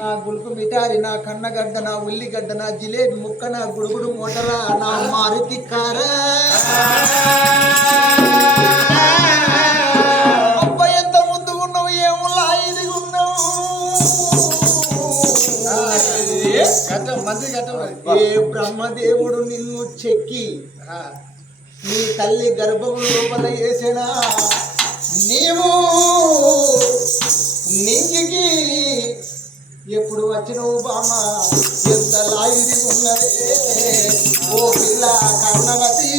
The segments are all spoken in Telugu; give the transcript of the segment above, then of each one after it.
నా గులుకు మిఠారి నా కన్నగడ్డ నా ఉల్లిగడ్డ నా జిలేబి ముక్క నా గుడుగుడు మూటరా నా మారుతి కారా. ఎంత ముందు ఉన్నావు ఏములా ఇది ఉన్నావు. మంది గట్ట మరి. ఏ బ్రహ్మదేవుడు నిన్ను చెక్కి నీ తల్లి గర్భం లోపల వేసినా? నీవు నింగికి ఎప్పుడు వచ్చినవు బామ ఎంత లాయిది ఉన్నదే? ఓ పిల్ల కర్ణవతి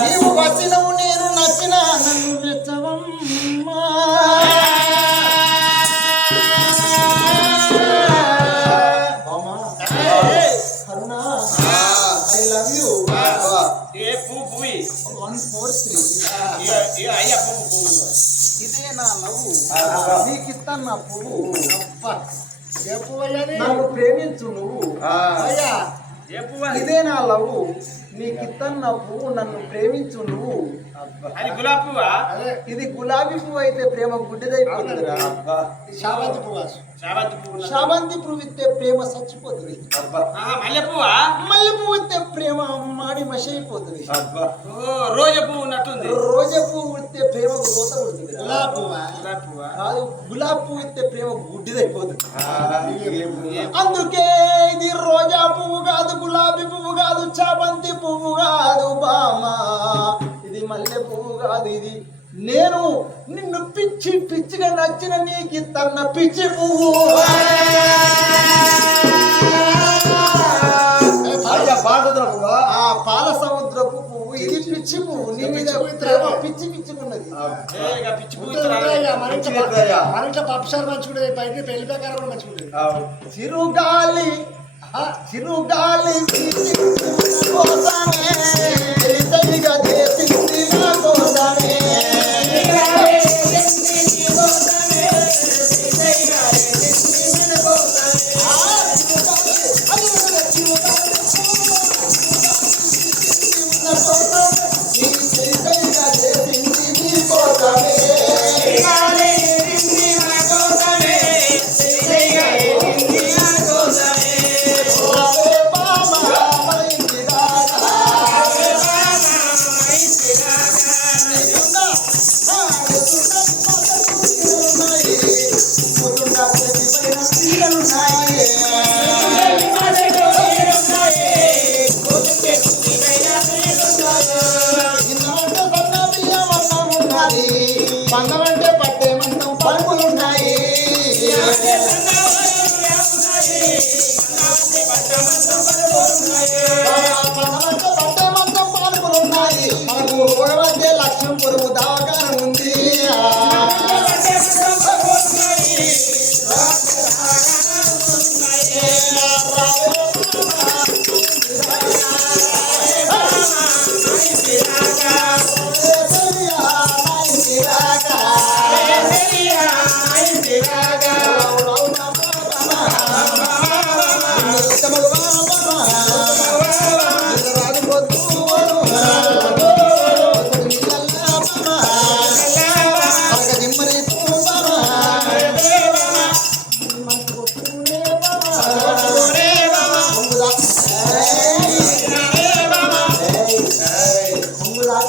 నీవు వచ్చినవు నేను నచ్చిన నన్ను మెచ్చవమ్మా. బామా కరుణ. ఐ ఇస్తాను నా పువ్వు అబ్బా. చెప్పు అయ్యని నన్ను ప్రేమించు నువ్వు అయ్యా? ఇదే నా లవ్ నీకు ఇస్తాను నా పువ్వు నన్ను ప్రేమించు నువ్వు. అది గులాబీ పువ్వా? అదే. ఇది గులాబీ పువ్వు అయితే ప్రేమ గుడ్డిదైపోతుందిరా ఈ శావంతి పువ్వు? చామంతి పువ్వు శామంతి పువ్వు ఇస్తే ప్రేమ చచ్చిపోతుంది. మల్లె పువ్వా? మల్లె పువ్వు ఇస్తే ప్రేమ మాడి మషి అయిపోతుంది ఓ రోజా పువ్వు ఉన్నట్టుంది. రోజా పువ్వు ఇస్తే ప్రేమ రోత పుడుతుంది గులాబీ పువ్వా? గులాబీ పువ్వా? కాదు గులాబీ పువ్వు ఇస్తే ప్రేమ గుడ్డిదైపోతుంది. అందుకే రోజా పువ్వు కాదు గులాబీ పువ్వు కాదు చామంతి పువ్వు కాదు బామా ఇది మల్లె పువ్వు కాదు ఇది. నేను నిన్ను పిచ్చి పిచ్చిగా నచ్చిన నీకు తన్న పిచ్చి పువ్వు. ఆ పాల సముద్రపు పువ్వు. ఇది పిచ్చి పువ్వు. నీ మీద పిచ్చి పిచ్చి ఇస్తారా? ఉంటాయ్యా, మన ఇంట్లో మంచిగా బయట పెళ్ళి ప్రకారం కూడా మంచుకుంటుంది చిరుగాలి ఆ మనకు పొడవంటే లక్ష్యం పొరుగు దాకా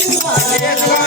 Yeah.